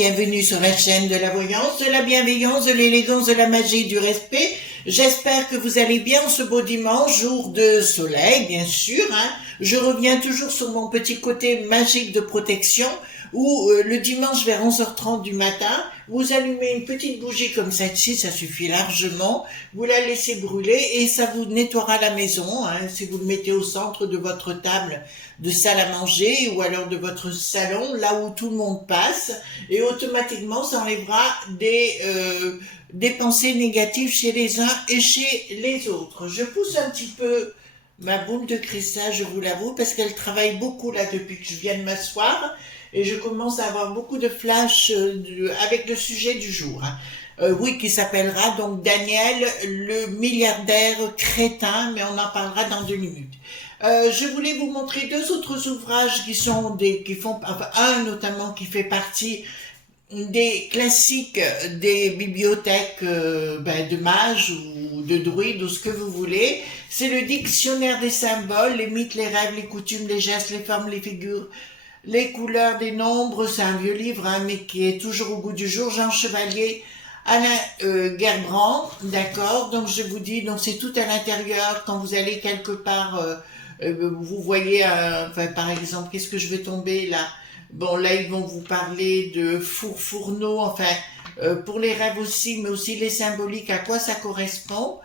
bienvenue sur la chaîne de la voyance, de la bienveillance, de l'élégance, de la magie, du respect. J'espère que vous allez bien ce beau dimanche, jour de soleil, bien sûr. Je reviens toujours sur mon petit côté magique de protection, où le dimanche vers 11h30 du matin, vous allumez une petite bougie comme celle-ci, ça suffit largement, vous la laissez brûler et ça vous nettoiera la maison, si vous le mettez au centre de votre table de salle à manger ou alors de votre salon, là où tout le monde passe, et automatiquement ça enlèvera des pensées négatives chez les uns et chez les autres. Je pousse un petit peu ma boule de cristal, je vous l'avoue, parce qu'elle travaille beaucoup là depuis que je viens de m'asseoir, et je commence à avoir beaucoup de flashs avec le sujet du jour. Oui, qui s'appellera donc Daniel, le milliardaire crétin, mais on en parlera dans 2 minutes. Je voulais vous montrer 2 autres ouvrages qui font, enfin, un notamment qui fait partie des classiques des bibliothèques de mages ou de druides ou ce que vous voulez. C'est le dictionnaire des symboles, les mythes, les rêves, les coutumes, les gestes, les formes, les figures, les couleurs des nombres. C'est un vieux livre, mais qui est toujours au goût du jour. Jean Chevalier, Alain Gerbrand, d'accord. Donc je vous dis, donc c'est tout à l'intérieur. Quand vous allez quelque part, vous voyez, par exemple, qu'est-ce que je vais tomber là? Bon, là, ils vont vous parler de fourneau, pour les rêves aussi, mais aussi les symboliques, à quoi ça correspond.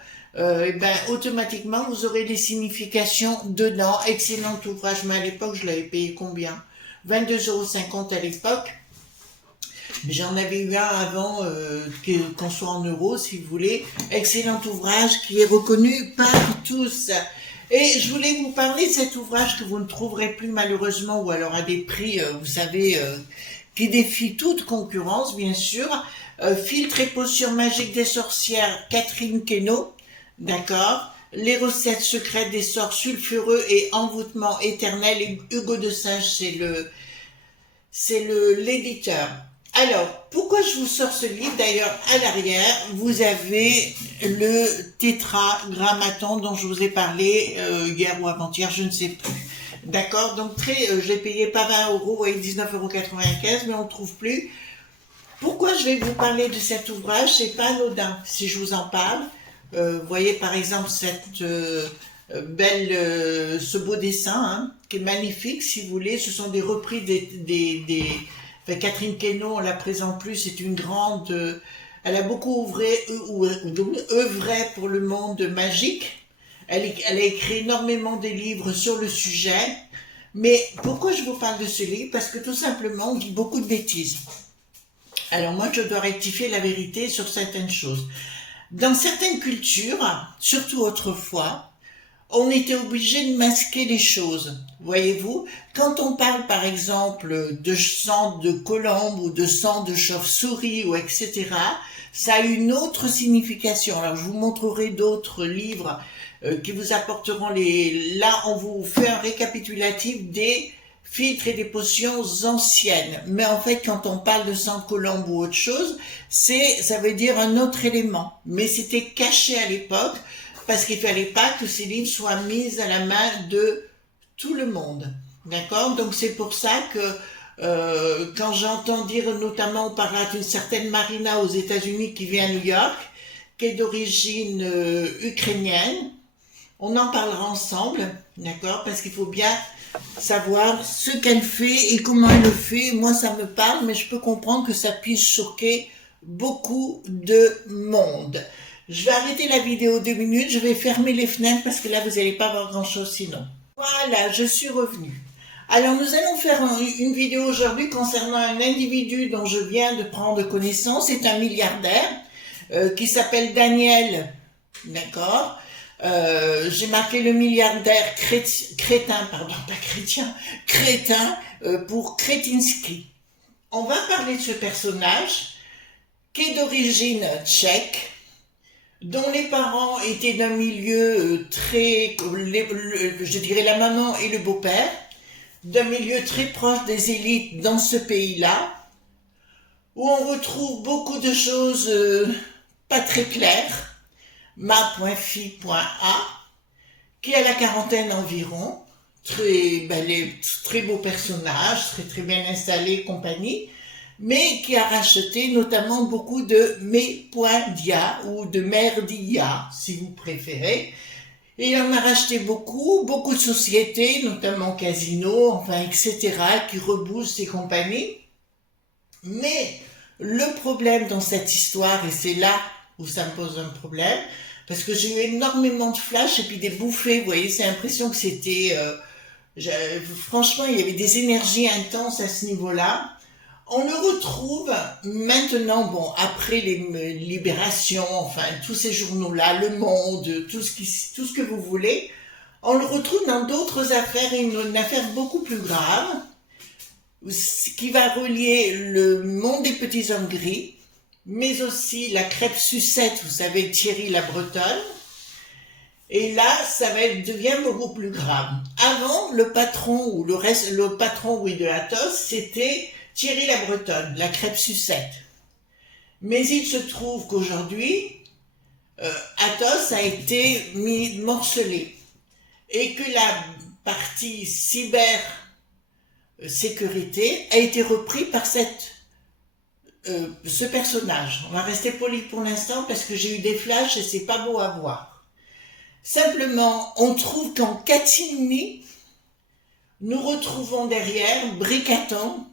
Automatiquement, vous aurez les significations dedans. Excellent ouvrage, mais à l'époque, je l'avais payé combien? 22,50 € à l'époque. J'en avais eu un avant, qu'on soit en euros, si vous voulez. Excellent ouvrage qui est reconnu par tous. Et je voulais vous parler de cet ouvrage que vous ne trouverez plus malheureusement, ou alors à des prix, vous savez, qui défient toute concurrence, bien sûr. Filtre et potions magiques des sorcières, Catherine Queneau, d'accord. Les recettes secrètes des sorts sulfureux et envoûtement éternel, et Hugo de Singe, c'est l'éditeur. Alors, pourquoi je vous sors ce livre? D'ailleurs, à l'arrière, vous avez le tétragrammaton dont je vous ai parlé hier ou avant-hier, je ne sais plus. D'accord? Donc, je l'ai payé pas 20 €, vous voyez, 19,95 €, mais on ne trouve plus. Pourquoi je vais vous parler de cet ouvrage? C'est pas anodin, si je vous en parle. Vous voyez, par exemple, cette ce beau dessin, qui est magnifique, si vous voulez. Ce sont des reprises Catherine Queneau, on la présente plus, c'est une grande... elle a beaucoup œuvré pour le monde magique. Elle a écrit énormément de livres sur le sujet. Mais pourquoi je vous parle de ce livre? Parce que tout simplement, on dit beaucoup de bêtises. Alors moi, je dois rectifier la vérité sur certaines choses. Dans certaines cultures, surtout autrefois, on était obligé de masquer les choses, voyez-vous. Quand on parle par exemple de sang de colombe ou de sang de chauve-souris ou etc., ça a une autre signification. Alors je vous montrerai d'autres livres qui vous apporteront Là, on vous fait un récapitulatif des filtres et des potions anciennes. Mais en fait, quand on parle de sang de colombe ou autre chose, ça veut dire un autre élément. Mais c'était caché à l'époque, parce qu'il ne fallait pas que ces livres soient mis à la main de tout le monde. D'accord? Donc c'est pour ça que quand j'entends dire, notamment on parlera d'une certaine Marina aux États-Unis qui vient à New York, qui est d'origine ukrainienne, on en parlera ensemble, d'accord? Parce qu'il faut bien savoir ce qu'elle fait et comment elle le fait. Moi ça me parle, mais je peux comprendre que ça puisse choquer beaucoup de monde. Je vais arrêter la vidéo 2 minutes, je vais fermer les fenêtres parce que là vous n'allez pas voir grand chose sinon. Voilà, je suis revenue. Alors nous allons faire une vidéo aujourd'hui concernant un individu dont je viens de prendre connaissance. C'est un milliardaire qui s'appelle Daniel, d'accord. J'ai marqué le milliardaire crétin, pardon, pas chrétien, crétin, pour Kretinsky. On va parler de ce personnage qui est d'origine tchèque, dont les parents étaient d'un milieu je dirais la maman et le beau-père, d'un milieu très proche des élites dans ce pays-là, où on retrouve beaucoup de choses pas très claires. Ma.fi.a, qui a la quarantaine environ, très beau personnage, très bien installé, compagnie, mais qui a racheté notamment beaucoup de mépoindia ou de merdilla, si vous préférez. Et il en a racheté beaucoup, beaucoup de sociétés, notamment Casino, enfin, etc., qui reboostent ces compagnies. Mais le problème dans cette histoire, et c'est là où ça me pose un problème, parce que j'ai eu énormément de flashs et puis des bouffées, vous voyez, c'est l'impression que c'était... franchement, il y avait des énergies intenses à ce niveau-là. On le retrouve maintenant, bon, après les libérations, enfin, tous ces journaux-là, Le Monde, tout ce que vous voulez, on le retrouve dans d'autres affaires, une affaire beaucoup plus grave, qui va relier le monde des petits hommes gris, mais aussi la crêpe sucette, vous savez, Thierry la Bretonne. Et là, devient beaucoup plus grave. Avant, le patron oui, de Athos, c'était Thierry la Bretonne, la crêpe sucette. Mais il se trouve qu'aujourd'hui, Athos a été morcelé. Et que la partie cybersécurité a été reprise par ce personnage. On va rester poli pour l'instant parce que j'ai eu des flashs et c'est pas beau à voir. Simplement, on trouve qu'en catimini, nous retrouvons derrière Bricaton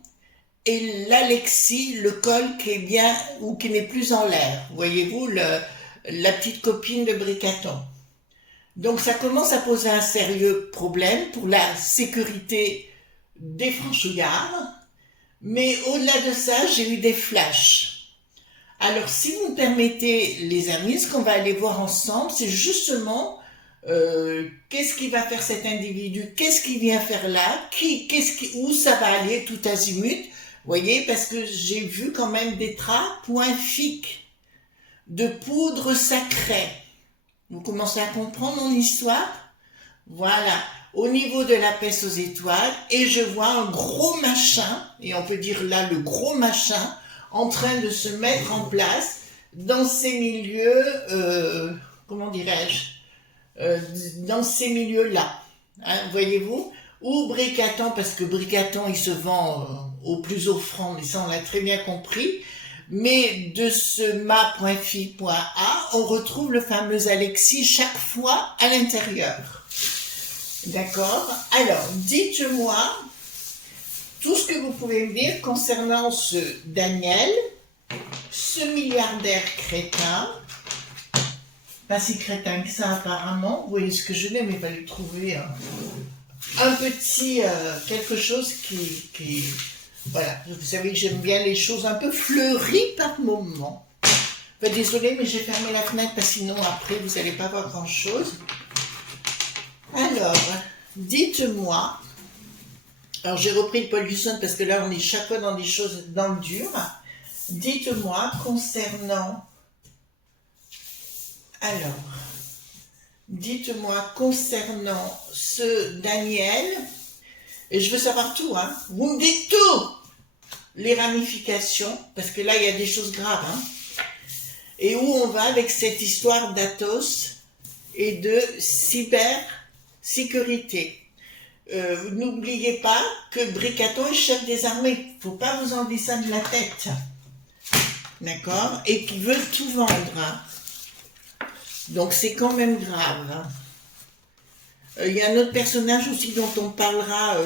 et l'Alexis, le col qui est bien ou qui n'est plus en l'air. Voyez-vous, la petite copine de Bricaton. Donc ça commence à poser un sérieux problème pour la sécurité des franchouillards. Mais au-delà de ça, j'ai eu des flashs. Alors, si vous me permettez, les amis, ce qu'on va aller voir ensemble, c'est justement qu'est-ce qui va faire cet individu, qu'est-ce qu'il vient faire là, où ça va aller tout azimut. Vous voyez, parce que j'ai vu quand même des traces pointiques de poudre sacrée. Vous commencez à comprendre mon histoire? Voilà. Au niveau de la peste aux étoiles, et je vois un gros machin, et on peut dire là le gros machin, en train de se mettre en place dans ces milieux, comment dirais-je, dans ces milieux-là. Hein, voyez-vous? Ou Bricaton, parce que Bricaton, il se vend au plus offrant, mais ça on l'a très bien compris. Mais de ce ma.fi.a, on retrouve le fameux Alexis chaque fois à l'intérieur. D'accord? Alors, dites-moi tout ce que vous pouvez me dire concernant ce Daniel, ce milliardaire crétin, pas si crétin que ça apparemment, vous voyez ce que je n'ai, mais il va lui trouver un petit quelque chose qui... Voilà, vous savez que j'aime bien les choses un peu fleuries par moment. Enfin, désolé, mais j'ai fermé la fenêtre parce que sinon après vous n'allez pas voir grand-chose. Alors, dites-moi, alors j'ai repris le Paul Husson parce que là on est chaque fois dans des choses dans le dur. Dites-moi concernant ce Daniel, et je veux savoir tout, hein. Vous me dites tout, les ramifications, parce que là il y a des choses graves, hein. Et où on va avec cette histoire d'Athos et de cybersécurité. N'oubliez pas que Bricaton est chef des armées. Il ne faut pas vous enlever ça de la tête. D'accord? Et qui veut tout vendre. Hein. Donc c'est quand même grave. Hein. Il y a un autre personnage aussi dont on parlera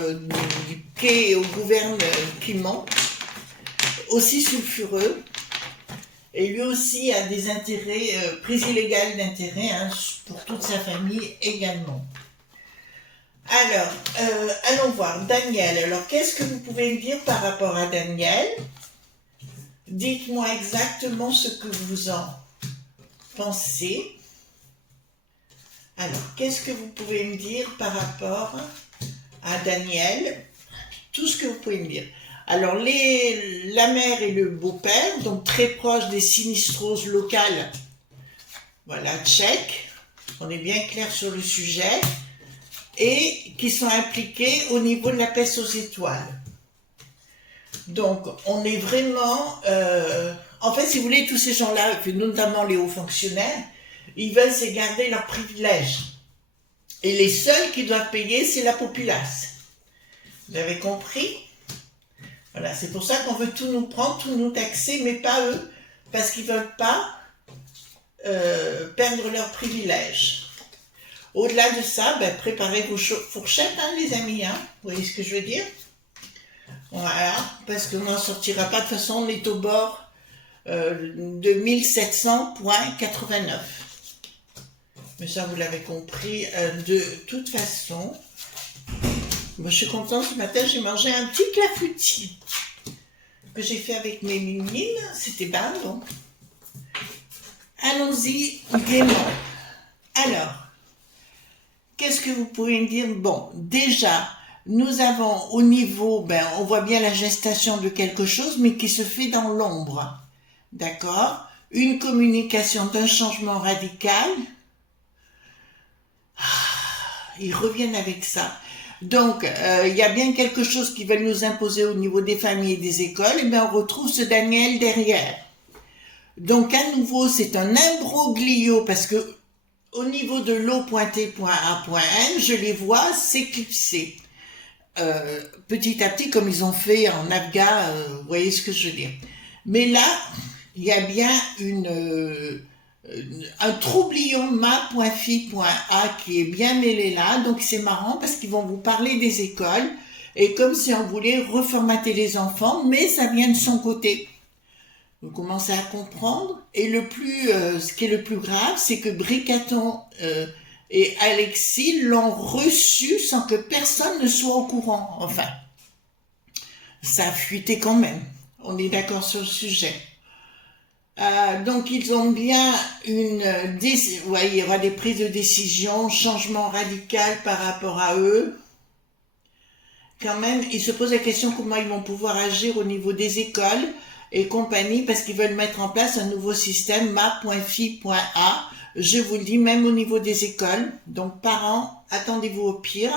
du quai au gouverne qui ment. Aussi sulfureux. Et lui aussi a des intérêts, prise illégale d'intérêt hein, pour toute sa famille également. Alors, allons voir. Daniel, alors qu'est-ce que vous pouvez me dire par rapport à Daniel? Dites-moi exactement ce que vous en pensez. Alors, qu'est-ce que vous pouvez me dire par rapport à Daniel? Tout ce que vous pouvez me dire. Alors, la mère et le beau-père, donc très proches des sinistroses locales, voilà, tchèques, on est bien clair sur le sujet, et qui sont impliqués au niveau de la peste aux étoiles. Donc, on est vraiment... en fait, si vous voulez, tous ces gens-là, notamment les hauts fonctionnaires, ils veulent se garder leurs privilèges. Et les seuls qui doivent payer, c'est la populace. Vous avez compris? Voilà, c'est pour ça qu'on veut tout nous prendre, tout nous taxer, mais pas eux, parce qu'ils ne veulent pas perdre leurs privilèges. Au-delà de ça, ben, préparez vos fourchettes, hein, les amis. Hein. Vous voyez ce que je veux dire? Voilà, parce qu'on n'en sortira pas. De toute façon, on est au bord de 1700,89. Mais ça, vous l'avez compris. De toute façon, moi, je suis contente. Ce matin, j'ai mangé un petit clafoutis que j'ai fait avec mes mimines. C'était bien bon. Allons-y gaiement. Alors, qu'est-ce que vous pouvez me dire? Bon, déjà, nous avons au niveau, ben, on voit bien la gestation de quelque chose, mais qui se fait dans l'ombre. D'accord? Une communication d'un changement radical. Ils reviennent avec ça. Donc, il y a bien quelque chose qui veulent nous imposer au niveau des familles et des écoles, et bien on retrouve ce Daniel derrière. Donc, à nouveau, c'est un imbroglio, parce que au niveau de l'O.T.A.N, je les vois s'éclipser. Petit à petit, comme ils ont fait en Afghan, vous voyez ce que je veux dire. Mais là, il y a bien un troublion ma.fi.a qui est bien mêlé là, donc c'est marrant parce qu'ils vont vous parler des écoles, et comme si on voulait reformater les enfants, mais ça vient de son côté. Vous commencez à comprendre, et ce qui est le plus grave, c'est que Bricaton et Alexis l'ont reçu sans que personne ne soit au courant. Enfin, ça a fuité quand même. On est d'accord sur le sujet. Donc ils ont bien ouais, il y aura des prises de décision, changement radical par rapport à eux. Quand même, ils se posent la question comment ils vont pouvoir agir au niveau des écoles et compagnie, parce qu'ils veulent mettre en place un nouveau système ma.fi.a. Je vous le dis, même au niveau des écoles. Donc parents, attendez-vous au pire.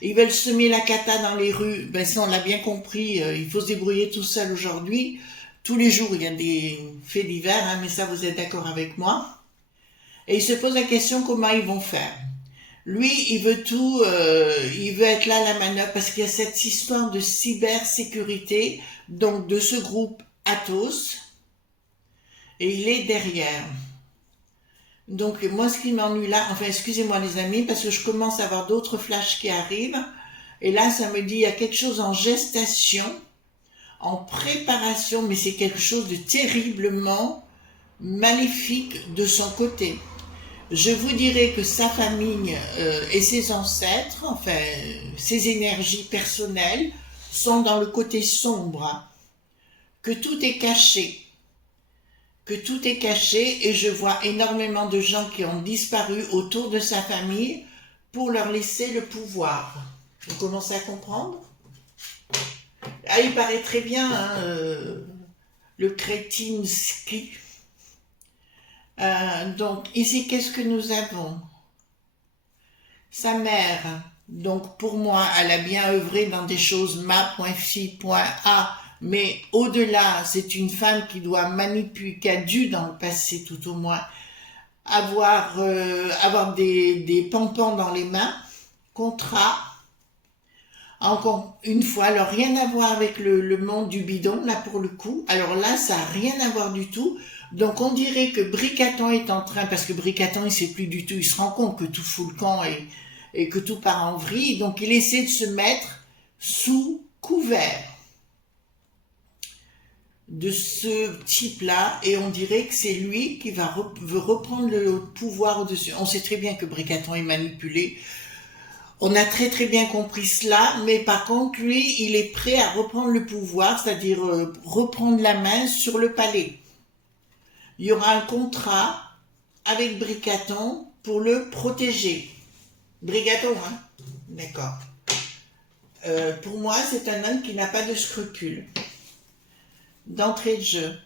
Ils veulent semer la cata dans les rues. Ben ça, on l'a bien compris, il faut se débrouiller tout seul aujourd'hui. Tous les jours, il y a des faits divers, hein, mais ça, vous êtes d'accord avec moi. Et il se pose la question comment ils vont faire. Lui, il veut tout, il veut être là à la manœuvre, parce qu'il y a cette histoire de cybersécurité, donc de ce groupe Athos, et il est derrière. Donc moi, ce qui m'ennuie là, enfin excusez-moi les amis, parce que je commence à avoir d'autres flashs qui arrivent, et là ça me dit il y a quelque chose en gestation, en préparation, mais c'est quelque chose de terriblement maléfique de son côté. Je vous dirais que sa famille et ses ancêtres, enfin ses énergies personnelles, sont dans le côté sombre, que tout est caché. Que tout est caché, et je vois énormément de gens qui ont disparu autour de sa famille pour leur laisser le pouvoir. Vous commencez à comprendre? Ah, il paraît très bien, hein, le Kretinsky. Donc, ici, qu'est-ce que nous avons? Sa mère, donc pour moi, elle a bien œuvré dans des choses ma.fi.a, mais au-delà, c'est une femme qui doit manipuler, qui a dû dans le passé tout au moins, avoir des pampans dans les mains, contrat. Encore une fois, alors rien à voir avec le monde du bidon, là pour le coup. Alors là, ça n'a rien à voir du tout. Donc on dirait que Bricaton est en train, parce que Bricaton il sait plus du tout, il se rend compte que tout fout le camp et que tout part en vrille. Donc il essaie de se mettre sous couvert de ce type-là, et on dirait que c'est lui qui veut reprendre le pouvoir au-dessus. On sait très bien que Bricaton est manipulé. On a très très bien compris cela, mais par contre, lui, il est prêt à reprendre le pouvoir, c'est-à-dire reprendre la main sur le palais. Il y aura un contrat avec Bricaton pour le protéger. Bricaton, hein? D'accord. Pour moi, c'est un homme qui n'a pas de scrupules. D'entrée de jeu.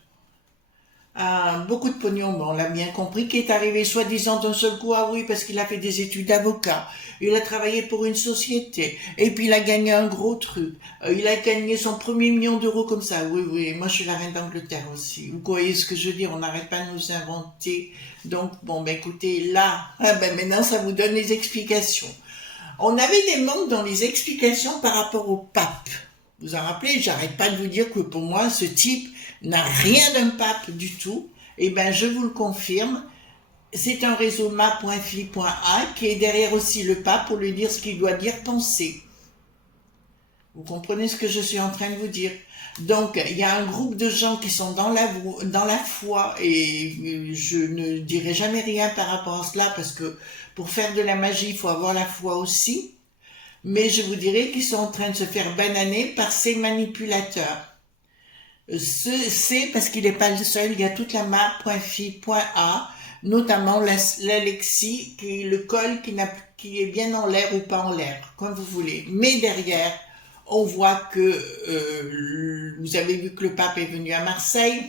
Beaucoup de pognon, bon, on l'a bien compris, qui est arrivé soi-disant d'un seul coup, ah oui, parce qu'il a fait des études d'avocat, il a travaillé pour une société, et puis il a gagné un gros truc, il a gagné son premier million d'euros comme ça, oui, moi je suis la reine d'Angleterre aussi, vous voyez ce que je veux dire, on n'arrête pas de nous inventer, donc bon, ben écoutez, là, maintenant ça vous donne les explications. On avait des manques dans les explications par rapport au pape. Vous en rappelez, j'arrête pas de vous dire que pour moi, ce type n'a rien d'un pape du tout. Eh bien, je vous le confirme. C'est un réseau ma.fi.a qui est derrière aussi le pape pour lui dire ce qu'il doit dire, penser. Vous comprenez ce que je suis en train de vous dire? Donc, il y a un groupe de gens qui sont dans la foi, et je ne dirai jamais rien par rapport à cela, parce que pour faire de la magie, il faut avoir la foi aussi. Mais je vous dirai qu'ils sont en train de se faire bananer par ces manipulateurs. C'est parce qu'il n'est pas le seul, il y a toute la ma.fi.a, notamment l'Alexis, qui est le col qui est bien en l'air ou pas en l'air, comme vous voulez. Mais derrière, on voit que vous avez vu que le pape est venu à Marseille,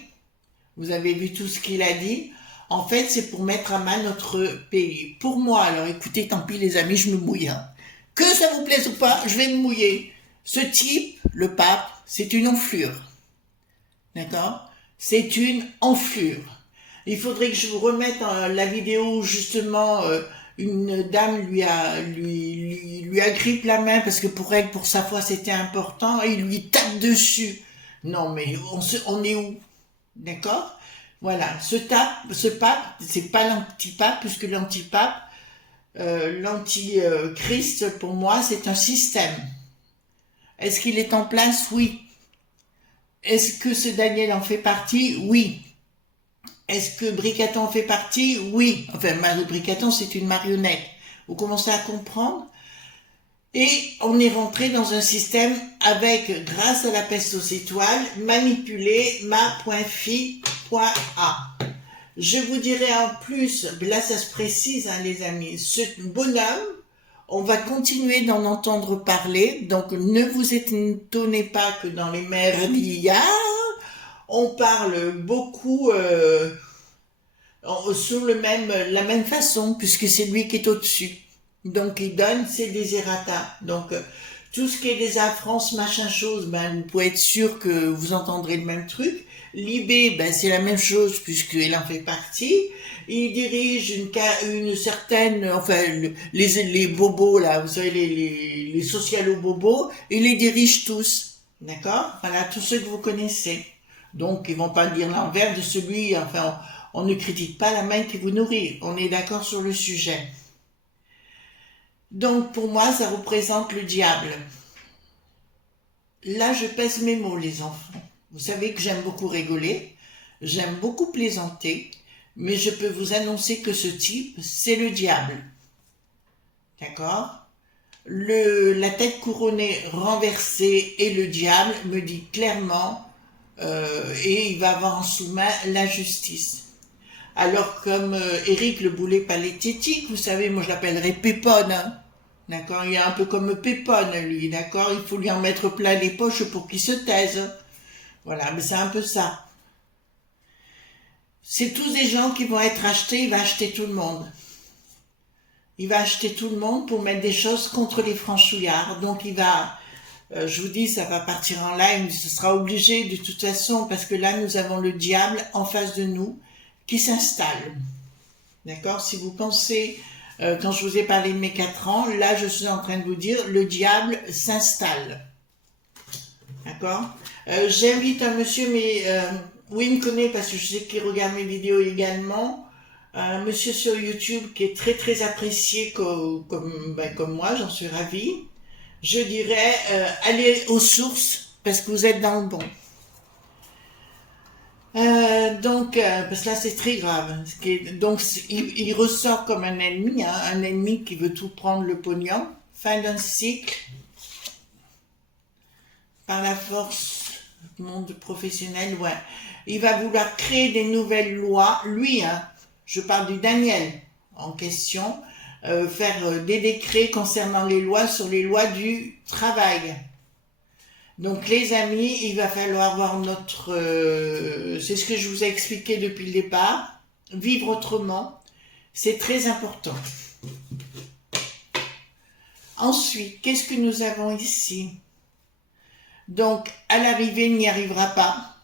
vous avez vu tout ce qu'il a dit. En fait, c'est pour mettre à mal notre pays. Pour moi, alors écoutez, tant pis les amis, je me mouille. Hein. Que ça vous plaise ou pas, je vais me mouiller. Ce type, le pape, c'est une enflure. D'accord? C'est une enflure. Il faudrait que je vous remette la vidéo où justement une dame lui agrippe la main parce que pour elle, pour sa foi, c'était important et il lui tape dessus. Non mais on est où? D'accord? Voilà, ce pape, c'est pas l'antipape puisque l'antipape, l'antichrist pour moi, c'est un système. Est-ce qu'il est en place? Oui. Est-ce que ce Daniel en fait partie? Oui. Est-ce que Bricaton en fait partie? Oui. Enfin, Bricaton, c'est une marionnette. Vous commencez à comprendre? Et on est rentré dans un système avec, grâce à la peste aux étoiles, manipulé ma.fi.a. Je vous dirai en plus, là ça se précise hein, les amis, ce bonhomme, on va continuer d'en entendre parler, donc ne vous étonnez pas que dans les merdias, on parle beaucoup sur la même façon, puisque c'est lui qui est au-dessus. Donc il donne ses desiderata. Donc tout ce qui est des France, machin chose, ben, vous pouvez être sûr que vous entendrez le même truc. Libé, ben, c'est la même chose puisqu'elle en fait partie. Il dirige une certaine, enfin les bobos là, vous savez les socialo-bobos, il les dirige tous, d'accord? Voilà, tous ceux que vous connaissez. Donc ils vont pas dire l'envers de celui, enfin on ne critique pas la main qui vous nourrit, on est d'accord sur le sujet. Donc pour moi ça représente le diable. Là je pèse mes mots les enfants. Vous savez que j'aime beaucoup rigoler, j'aime beaucoup plaisanter, mais je peux vous annoncer que ce type, c'est le diable. D'accord? La tête couronnée renversée et le diable me dit clairement, et il va avoir en sous-main la justice. Alors comme Éric le boulet paléthétique, vous savez, moi je l'appellerais Pépone, hein. D'accord? Il est un peu comme Pépone, lui, d'accord? Il faut lui en mettre plein les poches pour qu'il se taise. Voilà, mais c'est un peu ça. C'est tous des gens qui vont être achetés, il va acheter tout le monde. Il va acheter tout le monde pour mettre des choses contre les franchouillards. Donc il va, je vous dis, ça va partir en live, ce sera obligé de toute façon, parce que là nous avons le diable en face de nous qui s'installe. D'accord? Si vous pensez, quand je vous ai parlé de mes 4 ans, là je suis en train de vous dire, le diable s'installe. D'accord? J'invite un monsieur, mais oui, il me connaît parce que je sais qu'il regarde mes vidéos également. Un monsieur sur YouTube qui est très très apprécié comme moi, j'en suis ravie. Je dirais, allez aux sources parce que vous êtes dans le bon. Parce que là c'est très grave. Donc il ressort comme un ennemi, hein, un ennemi qui veut tout prendre le pognon. Fin d'un cycle. Par la force du monde professionnel, ouais. Il va vouloir créer des nouvelles lois, lui, hein, je parle du Daniel en question, faire des décrets concernant les lois sur les lois du travail. Donc les amis, il va falloir voir c'est ce que je vous ai expliqué depuis le départ, vivre autrement, c'est très important. Ensuite, qu'est-ce que nous avons ici? Donc, à l'arrivée, il n'y arrivera pas,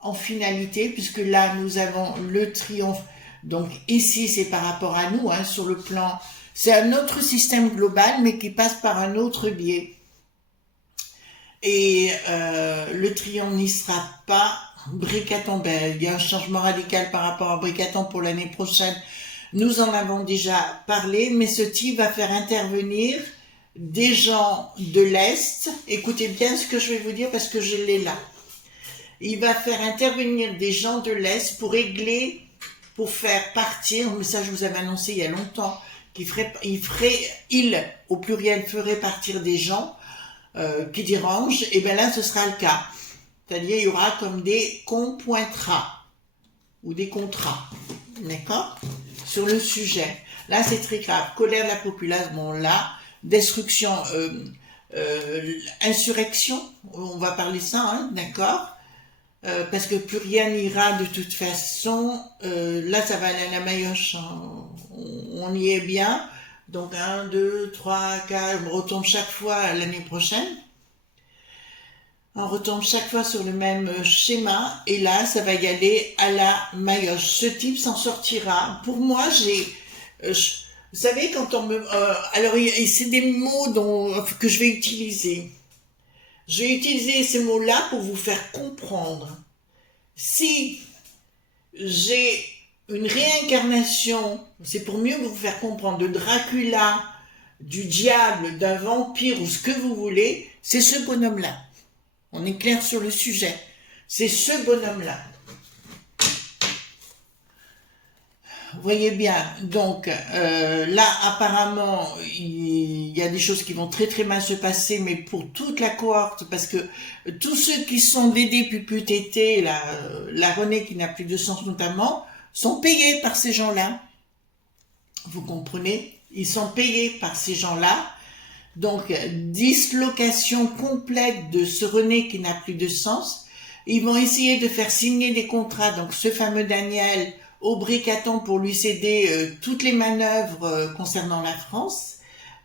en finalité, puisque là, nous avons le triomphe. Donc, ici, c'est par rapport à nous, hein, sur le plan... C'est un autre système global, mais qui passe par un autre biais. et le triangle n'y sera pas. Bricaton, ben, il y a un changement radical par rapport à Bricaton pour l'année prochaine. Nous en avons déjà parlé, mais ce type va faire intervenir des gens de l'Est. Écoutez bien ce que je vais vous dire parce que je l'ai là. Il va faire intervenir des gens de l'Est pour régler, pour faire partir, mais ça je vous avais annoncé il y a longtemps, il au pluriel ferait partir des gens qui dérangent, et bien là ce sera le cas. C'est-à-dire il y aura comme des compointras ou des contrats, d'accord, sur le sujet. Là c'est très grave, colère de la populace, bon là, destruction, insurrection, on va parler ça, hein, d'accord. Parce que plus rien n'ira de toute façon. Là, ça va aller à la maillotche. Hein. On y est bien. Donc 1, 2, 3, 4, on retombe chaque fois l'année prochaine. On retombe chaque fois sur le même schéma. Et là, ça va y aller à la maillotche. Ce type s'en sortira. Pour moi, vous savez, quand on me... alors, c'est des mots que je vais utiliser. Je vais utiliser ces mots-là pour vous faire comprendre. Si j'ai une réincarnation, c'est pour mieux vous faire comprendre, de Dracula, du diable, d'un vampire ou ce que vous voulez, c'est ce bonhomme-là. On est clair sur le sujet. C'est ce bonhomme-là. Vous voyez bien, donc là apparemment il y a des choses qui vont très très mal se passer, mais pour toute la cohorte, parce que tous ceux qui sont Dédé, Puput, Tété, la Renée qui n'a plus de sens notamment, sont payés par ces gens-là. Vous comprenez? Ils sont payés par ces gens-là. Donc dislocation complète de ce René qui n'a plus de sens. Ils vont essayer de faire signer des contrats, donc ce fameux Daniel au Bricaton pour lui céder toutes les manœuvres concernant la France.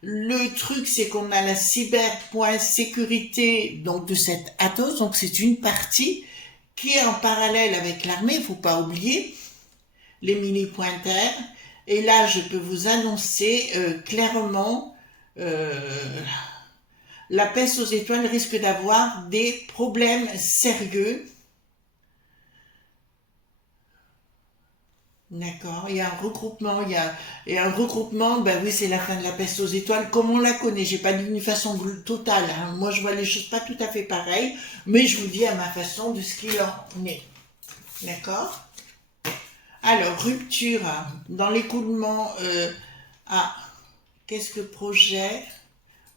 Le truc, c'est qu'on a la cyber.sécurité donc de cette Athos, donc c'est une partie qui est en parallèle avec l'armée, il ne faut pas oublier, les mini-pointers. Et là, je peux vous annoncer clairement, la peste aux étoiles risque d'avoir des problèmes sérieux. D'accord, il y a un regroupement, un regroupement, ben oui, c'est la fin de la peste aux étoiles, comme on la connaît. J'ai pas dit d'une façon totale, hein. Moi je vois les choses pas tout à fait pareilles, mais je vous dis à ma façon de ce qu'il en est. D'accord? Alors, rupture, hein, dans l'écoulement, qu'est-ce que projet?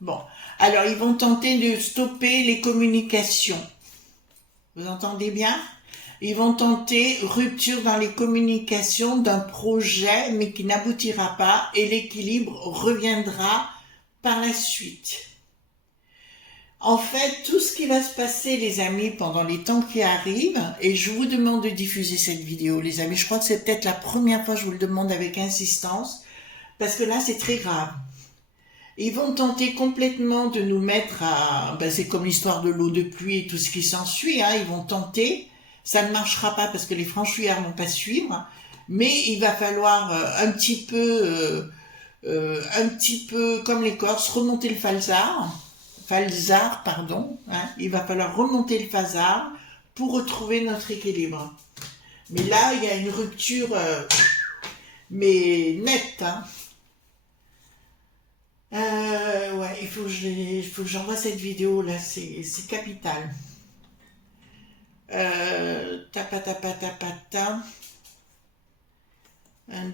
Bon, alors ils vont tenter de stopper les communications. Vous entendez bien? Ils vont tenter rupture dans les communications d'un projet, mais qui n'aboutira pas, et l'équilibre reviendra par la suite. En fait, tout ce qui va se passer, les amis, pendant les temps qui arrivent, et je vous demande de diffuser cette vidéo, les amis, je crois que c'est peut-être la première fois que je vous le demande avec insistance, parce que là, c'est très grave. Ils vont tenter complètement de nous mettre à... Ben, c'est comme l'histoire de l'eau de pluie et tout ce qui s'ensuit, hein, ils vont tenter... Ça ne marchera pas parce que les franchouillards ne vont pas suivre, mais il va falloir un petit peu comme les Corses, remonter le falzar, hein, il va falloir remonter le falzar pour retrouver notre équilibre. Mais là, il y a une rupture, mais nette, hein. Ouais, il faut que j'envoie cette vidéo là, c'est capital.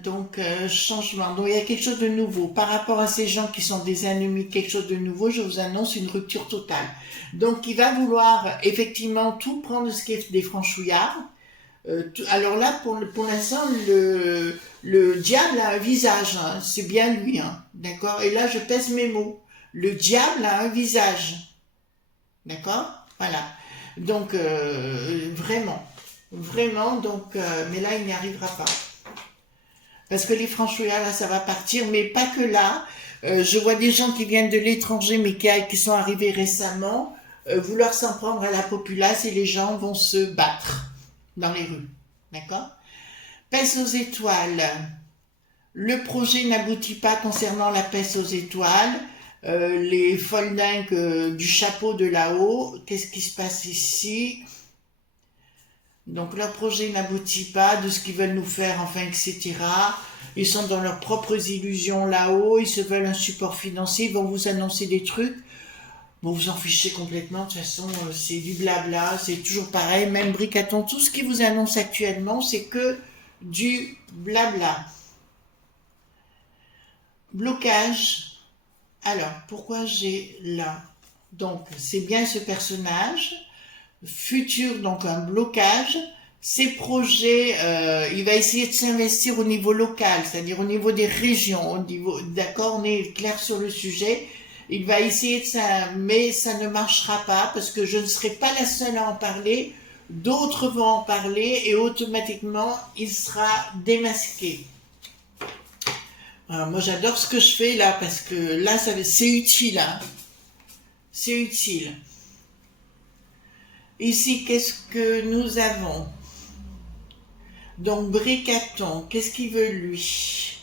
Donc changement, donc il y a quelque chose de nouveau par rapport à ces gens qui sont des ennemis, quelque chose de nouveau. Je vous annonce une rupture totale. Donc il va vouloir effectivement tout prendre ce qui est des franchouillards. Alors là pour l'instant le diable a un visage, hein, c'est bien lui, hein, d'accord, et là je pèse mes mots, le diable a un visage, d'accord, voilà. Donc, vraiment, donc, mais là, il n'y arrivera pas. Parce que les franchouillards, là, ça va partir, mais pas que là. Je vois des gens qui viennent de l'étranger, mais qui sont arrivés récemment, vouloir s'en prendre à la populace, et les gens vont se battre dans les rues. D'accord? Peste aux étoiles. Le projet n'aboutit pas concernant la peste aux étoiles. les foldingues du chapeau de là-haut. Qu'est-ce qui se passe ici? Donc leur projet n'aboutit pas, de ce qu'ils veulent nous faire, enfin, etc. Ils sont dans leurs propres illusions là-haut, ils se veulent un support financier, ils vont vous annoncer des trucs. Bon, vous en fichez complètement, de toute façon, c'est du blabla, c'est toujours pareil, même Bricaton, tout ce qui vous annonce actuellement, c'est que du blabla. Blocage. Alors, pourquoi j'ai là? Donc, c'est bien ce personnage. Futur, donc un blocage. Ces projets, il va essayer de s'investir au niveau local, c'est-à-dire au niveau des régions, au niveau, d'accord, on est clair sur le sujet. Il va essayer de ça, mais ça ne marchera pas parce que je ne serai pas la seule à en parler. D'autres vont en parler et automatiquement, il sera démasqué. Alors, moi, j'adore ce que je fais là parce que là, c'est utile. Hein. C'est utile. Ici, qu'est-ce que nous avons? Donc, Bricaton, qu'est-ce qu'il veut lui?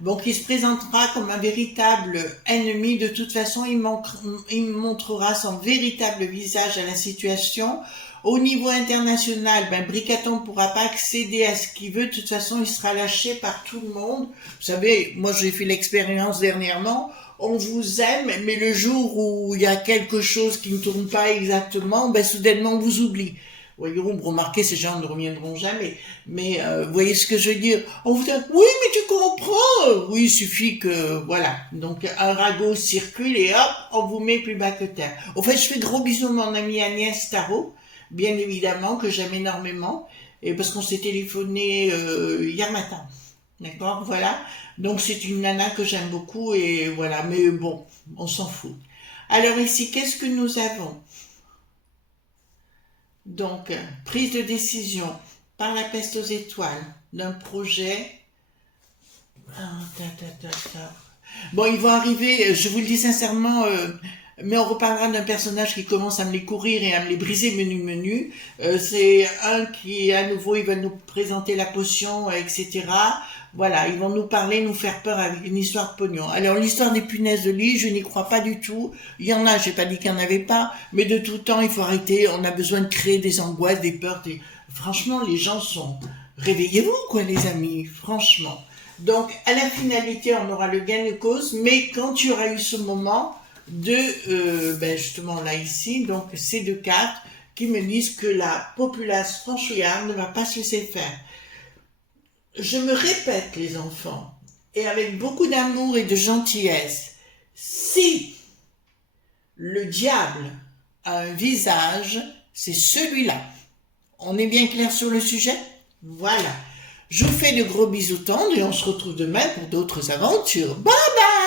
Donc, il se présentera comme un véritable ennemi. De toute façon, il montrera son véritable visage à la situation. Au niveau international, Bricaton ne pourra pas accéder à ce qu'il veut. De toute façon, il sera lâché par tout le monde. Vous savez, moi, j'ai fait l'expérience dernièrement. On vous aime, mais le jour où il y a quelque chose qui ne tourne pas exactement, soudainement, on vous oublie. Voyons, vous remarquez, ces gens ne reviendront jamais. Mais vous voyez ce que je veux dire? On vous dit, oui, mais tu comprends. Oui, il suffit que, voilà. Donc, un ragot circule et hop, on vous met plus bas que terre. Au fait, je fais gros bisous à mon amie Agnès Tarot, bien évidemment, que j'aime énormément, et parce qu'on s'est téléphoné hier matin. D'accord, voilà. Donc, c'est une nana que j'aime beaucoup, et voilà. Mais bon, on s'en fout. Alors ici, qu'est-ce que nous avons? Donc, prise de décision par la peste aux étoiles d'un projet. Bon, ils vont arriver, je vous le dis sincèrement, mais on reparlera d'un personnage qui commence à me les courir et à me les briser menu. C'est un qui, à nouveau, ils veulent nous présenter la potion, etc. Voilà, ils vont nous parler, nous faire peur avec une histoire de pognon. Alors, l'histoire des punaises de lit, je n'y crois pas du tout. Il y en a, j'ai pas dit qu'il n'y en avait pas, mais de tout temps, il faut arrêter. On a besoin de créer des angoisses, des peurs. Franchement, les gens sont... Réveillez-vous, quoi, les amis, franchement. Donc, à la finalité, on aura le gain de cause, mais quand il y aura eu ce moment de, justement là, ici, donc ces deux cartes qui me disent que la populace franchouillarde ne va pas se laisser faire. Je me répète, les enfants, et avec beaucoup d'amour et de gentillesse, si le diable a un visage, c'est celui-là. On est bien clair sur le sujet? Voilà. Je vous fais de gros bisous tendres et on se retrouve demain pour d'autres aventures. Bye bye!